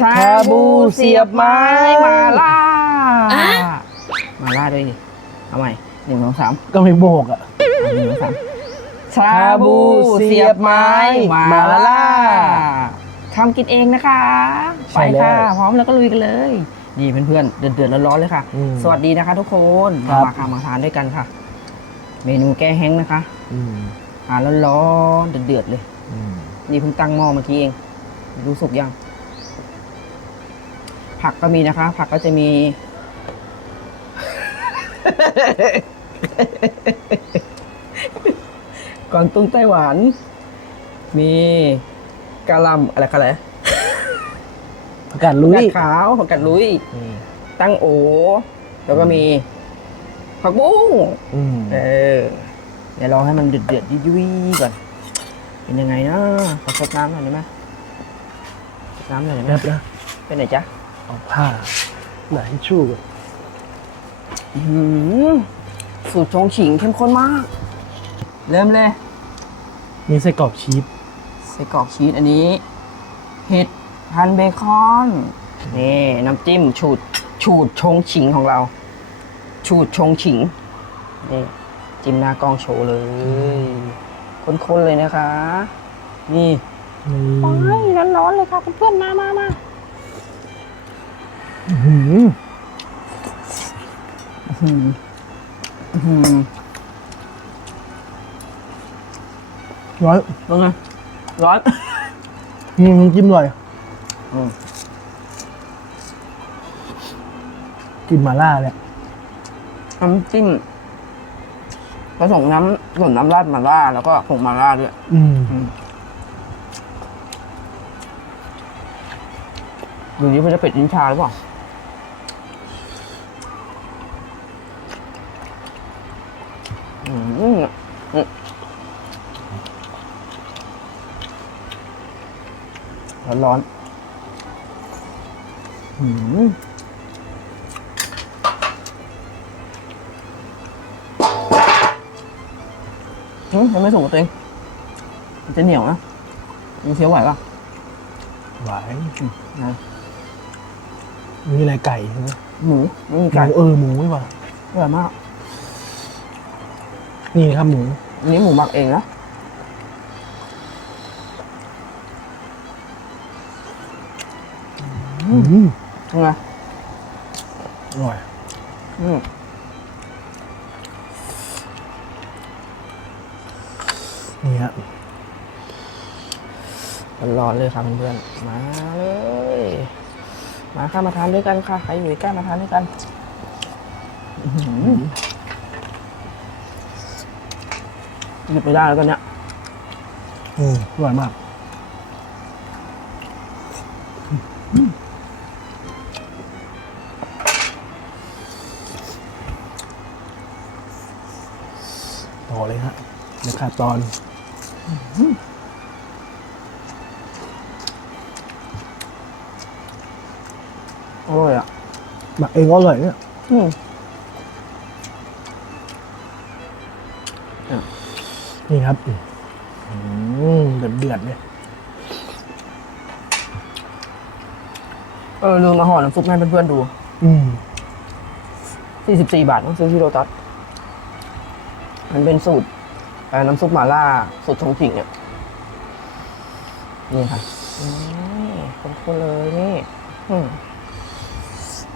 ชาบูเสียบไม้มาล่ามาล่าด้วยดิเอาใหม่หนึ่งสองสามก็ไม่โบกอะอะหนึ่งสองสามชาบูเสียบไม้มาล่า ทำกินเองนะคะใช่ไปแล้วค่ะ พร้อมแล้วก็ลุยกันเลยนี่เพื่อนๆเดือดๆร้อนๆเลยค่ะ อืมสวัสดีนะคะ ทุกคนครัมาบมาค่ะมาทานด้วยกันค่ะ เมนูแก้แห้งนะคะอืมอ่าร้อนๆเดือดๆเลย อืมนี่เพิ่งตั้งหม้อเมื่อกี้เอง รู้สุกยัง ผักก็มีนะคะ ผักก็จะมี ก่อนตุ้งไต้หวานมีกะหล่ำอะไรกันแหละผักกาดลุยกาดขาวผักกาดลุยอืมตั้งโอ แล้วก็มีผักบุ้งอืมเออ เดี๋ยวรอให้มันเดือดเดือดๆยุ่ยๆก่อน เป็นยังไงนะขอซดน้ำหน่อยได้ไหมซดน้ำหน่อยได้ไหมแป๊บนะเป็นไหนจ๊ะ เอาผ้าไหนชู่ก่อนอื้อหือสูตรชงฉิงเข้มข้นมาก เริ่มเลยมีไส้กรอกชีสไส้กรอกชีสอันนี้เห็ดพันเบคอนนี่น้ำจิ้มฉูดฉูดชงฉิงของเราฉูดชงฉิงนี่จิ้มหน้ากล้องโชว์เลยข้นๆเลยนะคะ นี่ นี่โอ้ยร้อนๆเลยค่ะเพื่อนๆมามามา อื้อหืออืมอืมร้อยเป็นไงร้อนอืมน้ำจิ้มอร่อยอืมกินหมาล่าเลยน้ำจิ้มผสมน้ำผสมน้ำราดมาล่า แล้วก็ผงมาล่าด้วยอืมดูนี้มันจะเป็ดลิ้นชาหรือเปล่า ร้อนร้อนๆอืมอืมยังไม่สุกกับตัวเองมันจะเหนียวนะมันเคี้ยวไหวป่ะหวานนะมีอะไรไก่ใช่ไหมหมูไม่มีหมูไก่เออหมูไม่หว่าอร่อยมาก นี่ครับหมู อันนี้หมูหมักเองนะ ไงอร่อยอืมนี่ฮะร้อนๆเลยค่ะเพื่อนๆมาเลย มาค่ะมาทานด้วยกันค่ะใครอยู่ใกล้มาทานด้วยกันอื้อหือหยุดไม่ได้แล้วกันเนี่ยอืมอร่อยมากต่ ขาดตอนอร่อยอะหมักเองก็อร่อยเนี่ยอืมนี่ครับอืมเดือดเดือดๆเลยเออลืมมาห่อน้ำซุปให้เพื่อนๆดู อืม44บาทต้องซื้อที่โรตัสมันเป็นสูตรเอ่อ น้ำซุปหม่าล่าสูตรชงผิงเนี่ยนี่ค่ะนี่คนๆเลยนี่อืม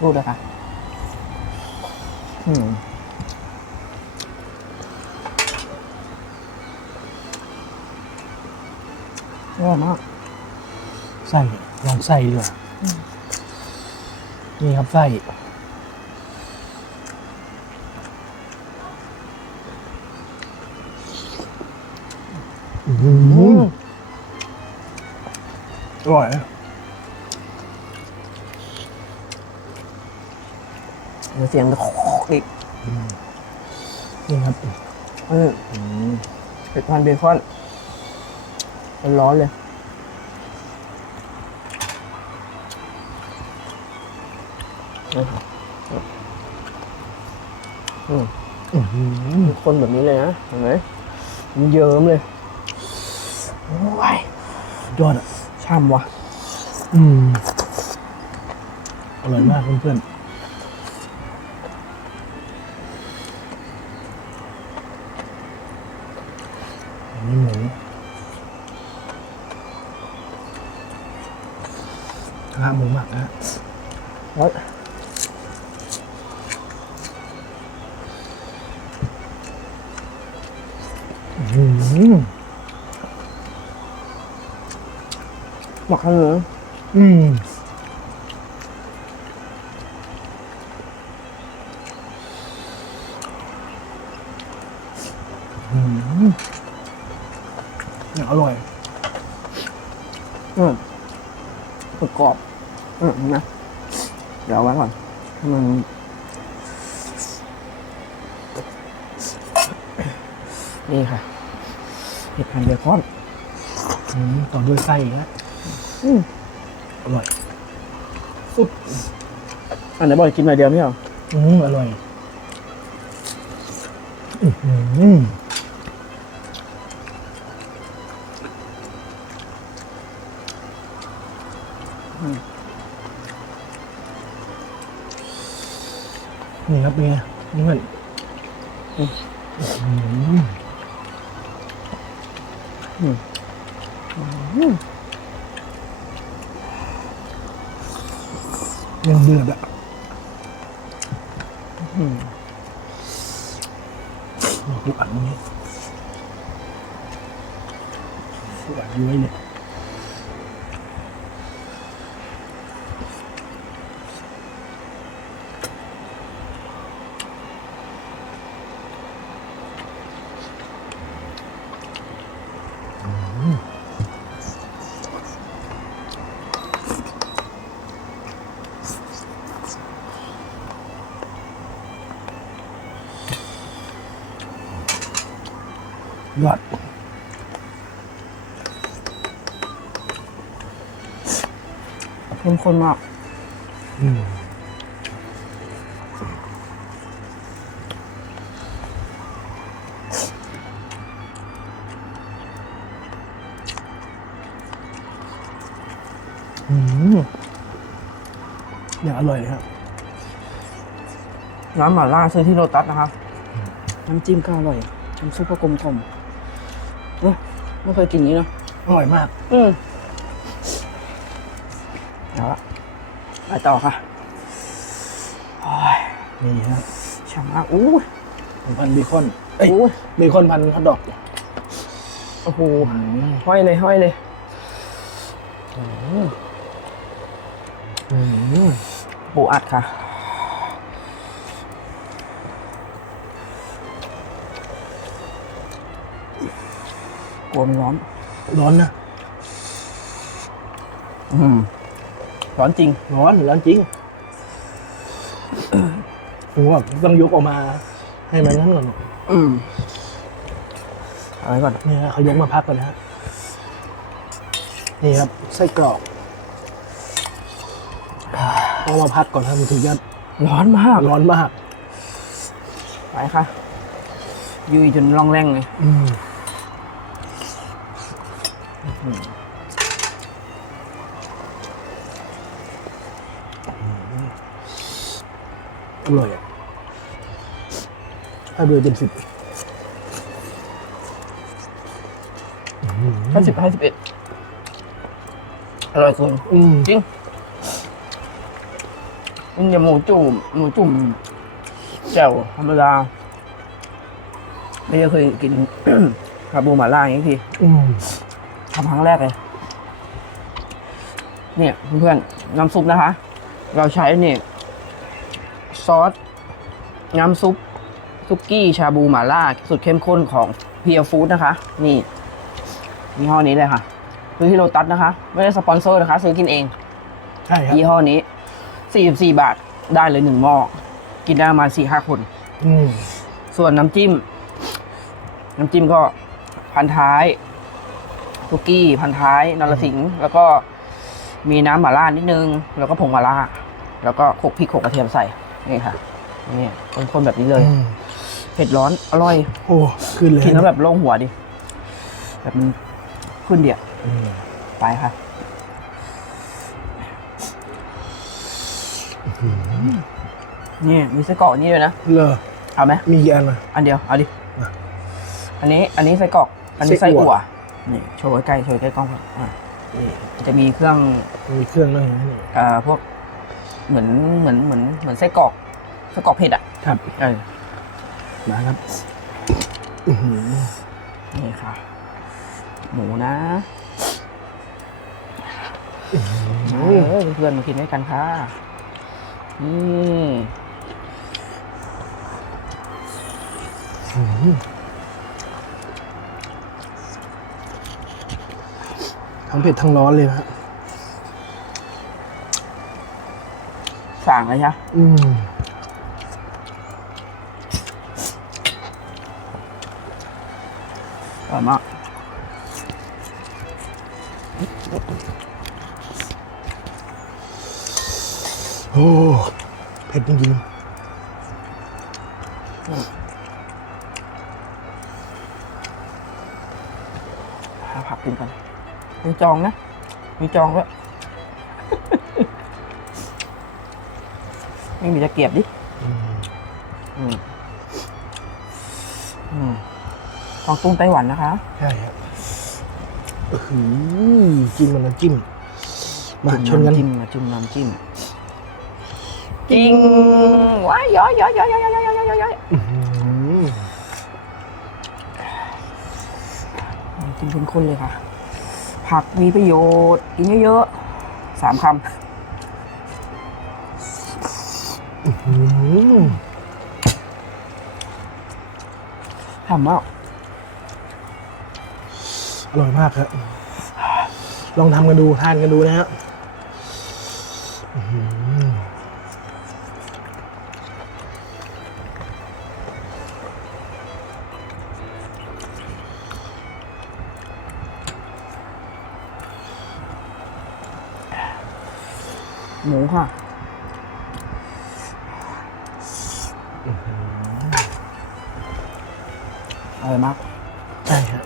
รูดเลยค่ะอืมอร่อยมากไส้ลองไส้ดีกว่านี่ครับไส้ อื้อหืออร่อยนะเดี๋ยวเสียงจะโคกอีกนี่ครับเออเผ็ดพันเบคอนร้อนๆเลยอืมอื้อหือคนแบบนี้เลยนะเห็นไหมมันเยิ้มเลย โอ้ยยอดอะช่ำว่ะอืม อร่อยมากเพื่อนๆอันนี้หมูกระทะหมูหมักนะฮะแล้วอื้อหื หมักข้าวเหนียอืมอืมอร่อย อืมกระกอบ อืมนะ เดี๋ยวเอาไว้ก่อนให้มันนี่ค่ะเห็ดพันเบคอนต่อด้วยไส้อีกนะ อืมอร่อย สุด อันไหนบอกกินมาเดียวไม่เหรออืมอร่อย อื้อหือนี่ครับเป็นไงนี่มันอื้อหื ยังเดือดอะอืมลูกอันนี้ลูกอันย้วยเลย ยอดเข้มข้นมากอืมอืมอย่างอร่อยเลยครับน้ำหม่าล่าซื้อที่โรตัสนะคะน้ำจิ้มก็อร่อย น้ำซุปก็กลมกล่อมเอ้ย ไม่เคยกินอย่างนี้เนอะอร่อยมาก อืมเอาละไปต่อค่ะโอ้ยนี่ฮะฉ่ำมากอู้ยพันเบคอนเอ้ยอู้ยเบคอนพันฮอทดอกโอ้โหอืมห้อยเลยห้อยเลยอืมปูอัดค่ะ กลัวมันร้อน ร้อนนะ อืม ร้อนจริง ร้อนร้อนจริงผมว่าต้องยกออกมา ให้มันนั่นก่อนอืมเอาไว้ก่อนเนี่ยเขายกมาพักก่อนนะฮะนี่ครับไส้กรอกเอามาพักก่อนครับมันถึงจะร้อนมาก ร้อนมาก ไปค่ะยุยจนร่องแรงเลย อืม อร่อยอะถ้าด้วยเต็มสิบห้าสิบห้าสิบเอ็ดอร่อยเกินอืมจริงมันจะหมูจุ่มหมูจุ่มแจ่วธรรมดา ไม่ได้เคยกินคาบูหมาล่าอย่างนี้ทีอืม ทำครั้งแรกเลย เนี่ยเพื่อนๆน้ำซุปนะคะ เราใช้เนี่ยซอส น้ำซุปซุกี้ชาบูหมาล่าสุดเข้มข้นของเพียฟู้ดนะคะ นี่ยี่ห้อนี้เลยค่ะซื้อที่โลตัสนะคะ ไม่ได้สปอนเซอร์นะคะ ซื้อกินเอง ใช่ครับยี่ห้อนี้ 44 บาทได้เลยหนึ่งหม้อกินได้ประมาณ4-5คน อืมส่วนน้ำจิ้ม น้ำจิ้มก็พันท้าย ซุกี้พันท้ายนรสิงห์แล้วก็มีน้ำหม่าล่านิดนึง แล้วก็ผงหม่าล่า แล้วก็โขกพริกโขกกระเทียมใส่นี่ค่ะนี่คนๆแบบนี้เลย อืมเผ็ดร้อนอร่อย โอ้ขึ้นเลยกินแล้วแบบโล่งหัวดิ แบบมันขึ้นเดียวอืมไปค่ะ นี่มีไส้กรอกนี่ด้วยนะ เลอเอาไหมมีกี่อันอะ อันเดียว เอาดิ อะอันนี้ อันนี้ไส้กรอก อันนี้ไส้ไส้อั่อั่ว ว นี่โชว์ใกล้ๆโชว์ใกล้กล้องก่อนอะนี่จะมีเครื่องมีเครื่องด้วยนะนี่เอ่อพวกเหมือนเหมือนเหมือนเหมือนไส้กรอกไส้กรอกเผ็ดอะครับเออมาครับอื้อหือนี่ค่ะ หมูนะเออเพื่อนๆมากินด้วยกันค่ะนี่ ทั้งเผ็ดทั้งร้อนเลยนะฮะสั่งเลยใช่อืมอร่อยมาก โอ้เผ็ดจริงห จองนะ มีจองด้วยไม่มีจะเก็บดิของตุ้งไต้หวันนะคะ ใช่ครับหือจิ้มมันน้ำจิ้ม มาชนกันจิ้มมาจุ่มน้ำจิ้มจริงว้ายย้อยย้อยย้อยย้อยย้อยย้อยย้อยจิ้มเป็นคนเลยค่ะ ผักมีประโยชน์กินเยอะๆสามคอื้อหือำทำว่าอร่อยมากครับ ลองทำกันดูทานกันดูนะฮะ หมูค่ะอร่อยมาก ใช่ครับ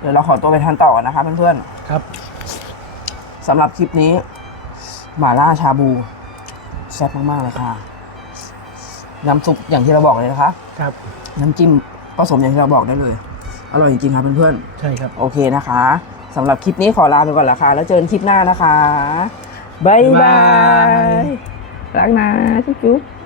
เดี๋ยวเราขอตัวไปทานต่อกันนะคะเพื่อนครับ ๆสำหรับคลิปนี้หม่าล่าชาบูแซ่บมากๆเลยค่ะ น้ำซุปอย่างที่เราบอกเลยนะคะ ครับ น้ำจิ้มผสมอย่างที่เราบอกได้เลย อร่อยจริงๆครับเพื่อนใช่ครับๆโอเคนะคะสำหรับคลิปนี้ขอลาไปก่อนละค่ะ แล้วเจอกันคลิปหน้านะคะ bye bye, bye. bye. lát na chút chút